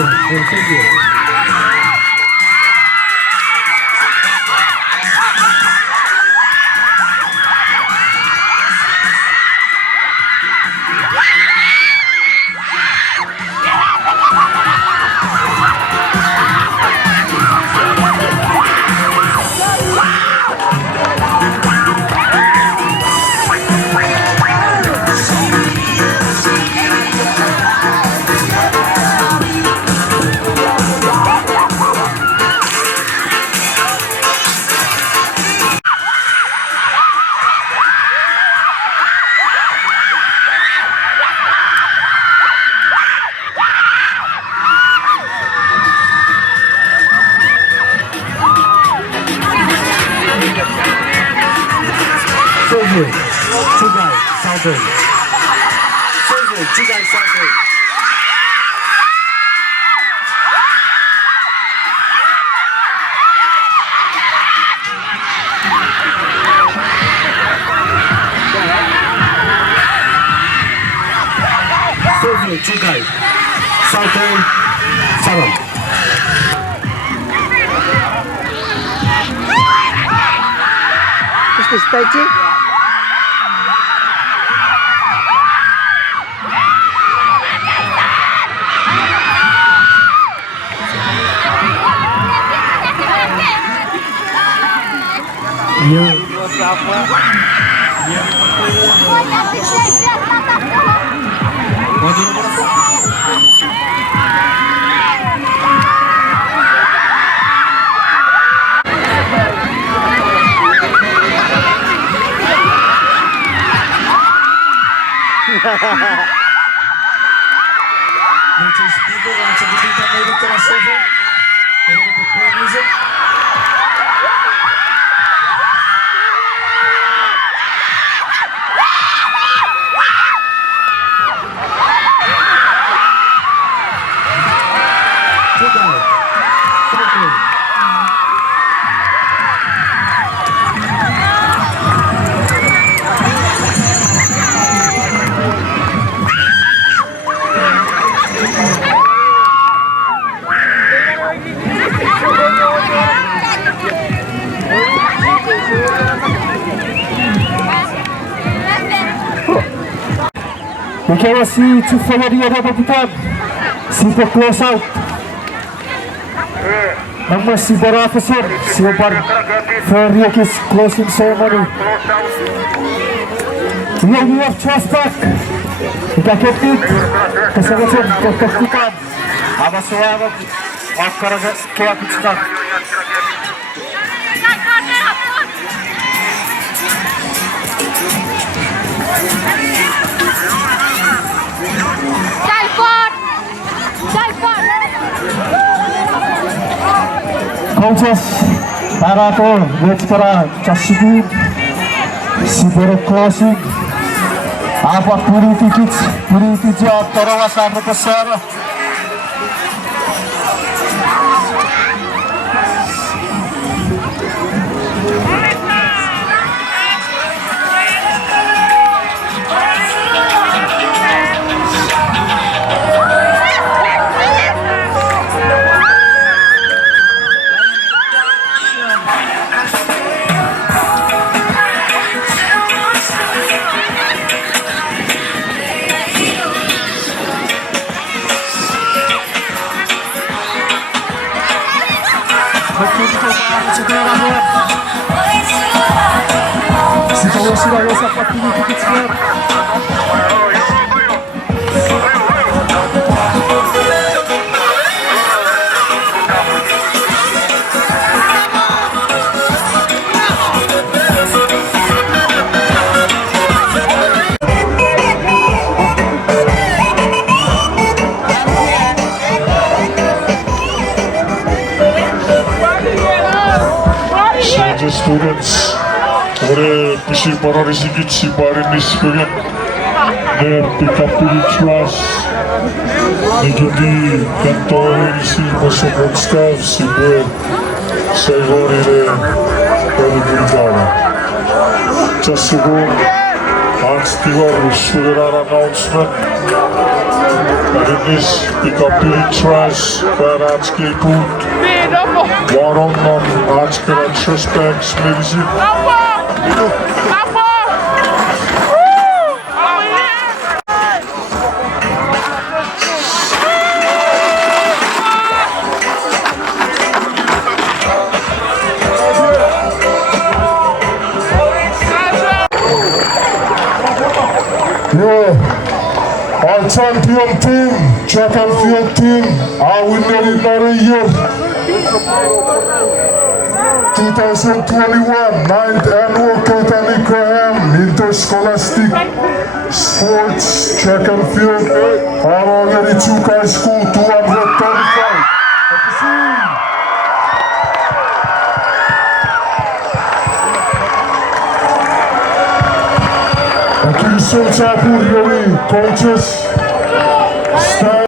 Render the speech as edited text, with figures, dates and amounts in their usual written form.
Thank you. Silver, Chugai, Southern. Silver, Chugai, Southern. Silver, Chugai, Southern, Saram. Is this Taichi? Which is people want to be made it to the silver. A little bit more music. Ikaw si Chufalaria na paputab. Super close out. Nama si Bara Officer, si Obar Ferriakis closing ceremony. We have trust back. Ikaketit, kasagasan, kotakutad. Abasuagat, akkaragat, kayakitstak. Coaches, para to, wait para Chashigid, Sibere Crossing, apa puri tickets job, Tarawa Sabra Pasara. Sudah sapat ini tiket. Students, oleh bisi para rezeki ciparin di sebagian dari pick-up class di kantor isi masuk staff sibuk saya dari berjalan. Just to go, announcement. Fitness pika-piitras pärätski puut. Varonnan äätskärät suspects mirsi. Yo, our champion team, track and field team, are winning another year. 2021 9th annual Kotani Graham Interscholastic Sports Track and Field are already took high school 235. Thank you so much, coaches, staff.